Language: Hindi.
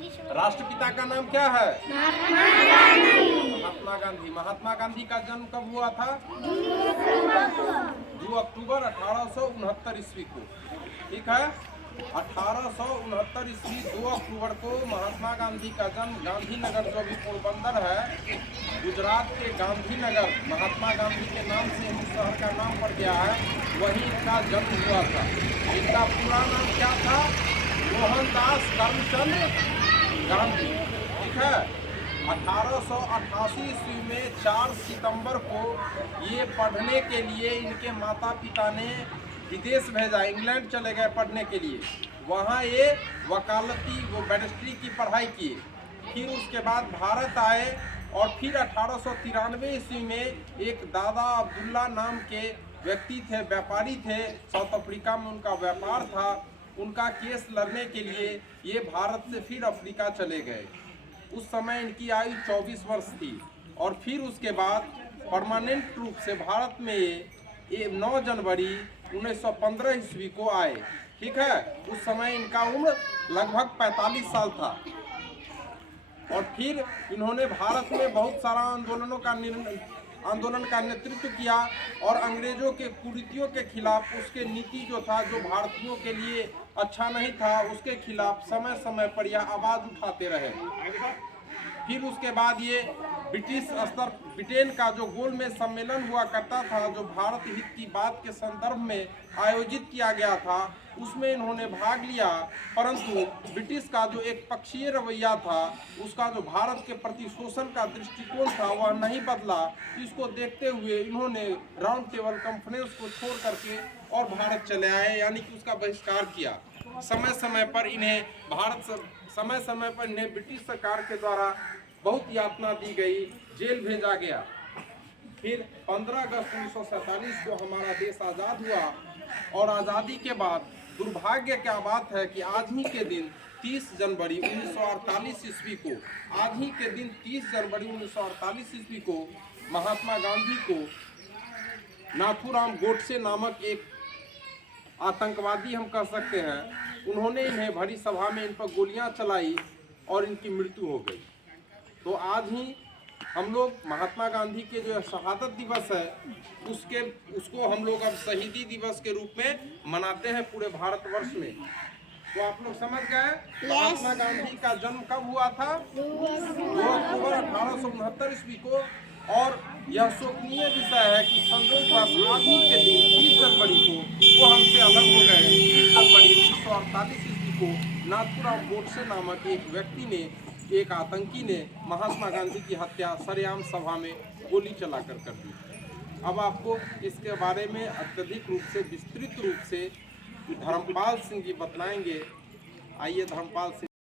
राष्ट्रपिता का नाम क्या है? महात्मा गांधी। महात्मा गांधी का जन्म कब हुआ था? 2 अक्टूबर 1869 ईस्वी को। ठीक है, 1869 ईस्वी 2 अक्टूबर को महात्मा गांधी का जन्म गांधीनगर, जो भी पोरबंदर है, गुजरात के गांधीनगर, महात्मा गांधी के नाम से ही शहर का नाम पड़ गया है, वहीं इनका जन्म हुआ था। इनका पूरा नाम क्या था? मोहनदास करमचंद गांधी। ठीक है, 1888 ईस्वी में 4 सितंबर को ये पढ़ने के लिए इनके माता पिता ने विदेश भेजा, इंग्लैंड चले गए पढ़ने के लिए। वहाँ ये वकालती बैरिस्ट्री की पढ़ाई किए। फिर उसके बाद भारत आए और फिर 1893 ईस्वी में एक दादा अब्दुल्ला नाम के व्यक्ति थे, व्यापारी थे, साउथ अफ्रीका में उनका व्यापार था। उनका केस लड़ने के लिए ये भारत से फिर अफ्रीका चले गए। उस समय इनकी आयु 24 वर्ष थी। और फिर उसके बाद परमानेंट रूप से भारत में ये 9 जनवरी 1915 ईस्वी को आए। ठीक है, उस समय इनका उम्र लगभग 45 साल था। और फिर इन्होंने भारत में बहुत सारा आंदोलन का नेतृत्व किया और अंग्रेजों के कुरीतियों के खिलाफ, उसके नीति जो था, जो भारतीयों के लिए अच्छा नहीं था, उसके खिलाफ समय समय पर यह आवाज़ उठाते रहे। फिर उसके बाद ये ब्रिटेन का जो गोलमेज सम्मेलन हुआ करता था, जो भारत हित की बात के संदर्भ में आयोजित किया गया था, उसमें इन्होंने भाग लिया। परंतु ब्रिटिश का जो एक पक्षीय रवैया था, उसका जो भारत के प्रति शोषण का दृष्टिकोण था, वह नहीं बदला। इसको देखते हुए इन्होंने राउंड टेबल कॉन्फ्रेंस को छोड़ करके और भारत चले आए, यानी कि उसका बहिष्कार किया। समय समय पर इन्हें ब्रिटिश सरकार के द्वारा बहुत यातना दी गई, जेल भेजा गया। फिर 15 अगस्त 1947 को हमारा देश आज़ाद हुआ। और आज़ादी के बाद दुर्भाग्य क्या बात है कि आज ही के दिन 30 जनवरी 1948 ईस्वी को, आज ही के दिन 30 जनवरी 1948 ईस्वी को महात्मा गांधी को नाथूराम गोडसे नामक एक आतंकवादी, हम कह सकते हैं, उन्होंने इन्हें भरी सभा में इन पर गोलियां चलाई और इनकी मृत्यु हो गई। तो आज ही हम लोग महात्मा गांधी के जो शहादत दिवस है, उसको हम लोग अब शहीदी दिवस के रूप में मनाते हैं पूरे भारतवर्ष में। तो आप लोग समझ गए महात्मा गांधी का जन्म कब हुआ था? 2 अक्टूबर 1869 ईस्वी को। और यह शोचनीय विषय है कि संजोगवश आज ही के दिन 30 जनवरी को वो हमसे अलग हो गए। 30 जनवरी 1948 ईस्वी को नाथूराम गोडसे नामक एक व्यक्ति ने, एक आतंकी ने महात्मा गांधी की हत्या सरेआम सभा में गोली चलाकर कर दी। अब आपको इसके बारे में अत्यधिक रूप से, विस्तृत रूप से धर्मपाल सिंह जी बतलाएंगे। आइए धर्मपाल सिंह।